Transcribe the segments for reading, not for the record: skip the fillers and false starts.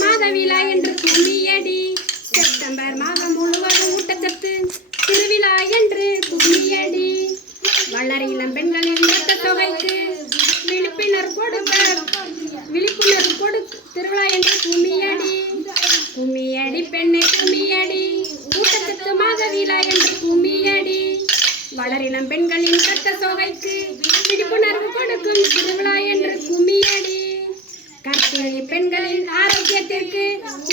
மாதவிழா என்று கும்மியடி. செப்டம்பர் மாதம் முழுவதும் ஊட்டச்சத்து திருவிழா என்று கும்மியடி. வளரிளம் பெண்களின் இரத்த தொகைக்கு விழிப்புணர்வு கொடுக்க திருவிழா என்று கும்மியடி. கும்மியடி பெண்ணை கும்மியடி. ஊட்டச்சத்து மாதவிழா என்று கும்மியடி. வளரிளம் பெண்களின் இரத்த தொகைக்கு விழிப்புணர்வு கொடுக்கும் திருவிழா என்று கும்மியடி. கர்ப்பிணி பெண்களின் ஆரோக்கியத்திற்கு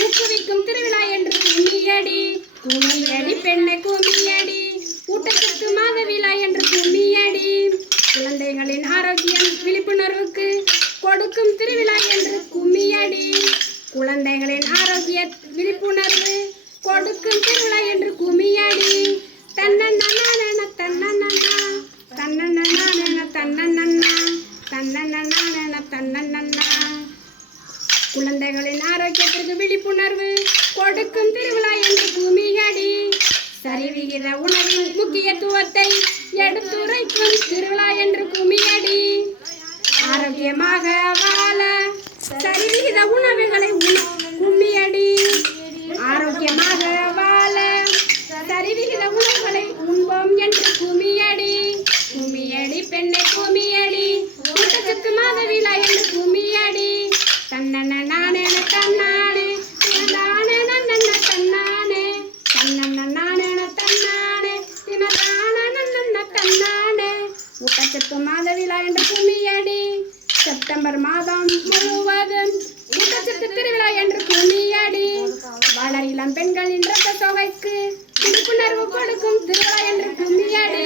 ஊக்குவிக்கும் திருவிழா என்று கும்மியடி. கும்மியடி பெண்ணை கும்மியடி. ஊட்டச்சத்து மாதவிழா என்று கும்மியடி. குழந்தைகளின் ஆரோக்கியம் விழிப்புணர்வுக்கு கொடுக்கும் திருவிழா என்று கும்மியடி. குழந்தைகளின் ஆரோக்கிய விழிப்புணர்வு கொடுக்கும் திருவிழா என்று கும்மியடி. தன்னண்ணா தன்னண்ணா தன்னண்ணா தன்னண்ணா தன்னண்ணா தன்னண்ணா. குழந்தைகளின் ஆரோக்கியத்திற்கு விழிப்புணர்வு கொடுக்கும் திருவிழா என்று கும்மியடி. சரிவிகித உணவின் முக்கியத்துவத்தை எடுத்துரைக்கும் திருவிழா என்று கும்மியடி. ஆரோக்கியமாக வாழ சரிவிகித உணவுகளை கும்மியடி. ஆரோக்கியமாக வாழ சரிவிகித உணவுகளை உண்போம் என்று கும்மியடி. கும்மியடி பெண்ணை கும்மியடி. ஊட்டச்சத்து மாதவிழா என்று கும்மியடி. தன்னண்ண நானே தன்னானே தன்னானே நன்னண்ண தன்னானே தன்னண்ண நானே தன்னானே தினதான நன்னண்ண தன்னானே. ஊட்டச்சத்து மாதவிழா என்று கும்மியடி. செப்டம்பர் மாதம் முழுவதும் ஊட்டச்சத்து திருவிழா என்று கும்மியடி. வளரிளம் பெண்களின் இரத்த தொகைக்கு விழிப்புணர்வு கொடுக்கும் திருவிழா என்று கும்மியடி.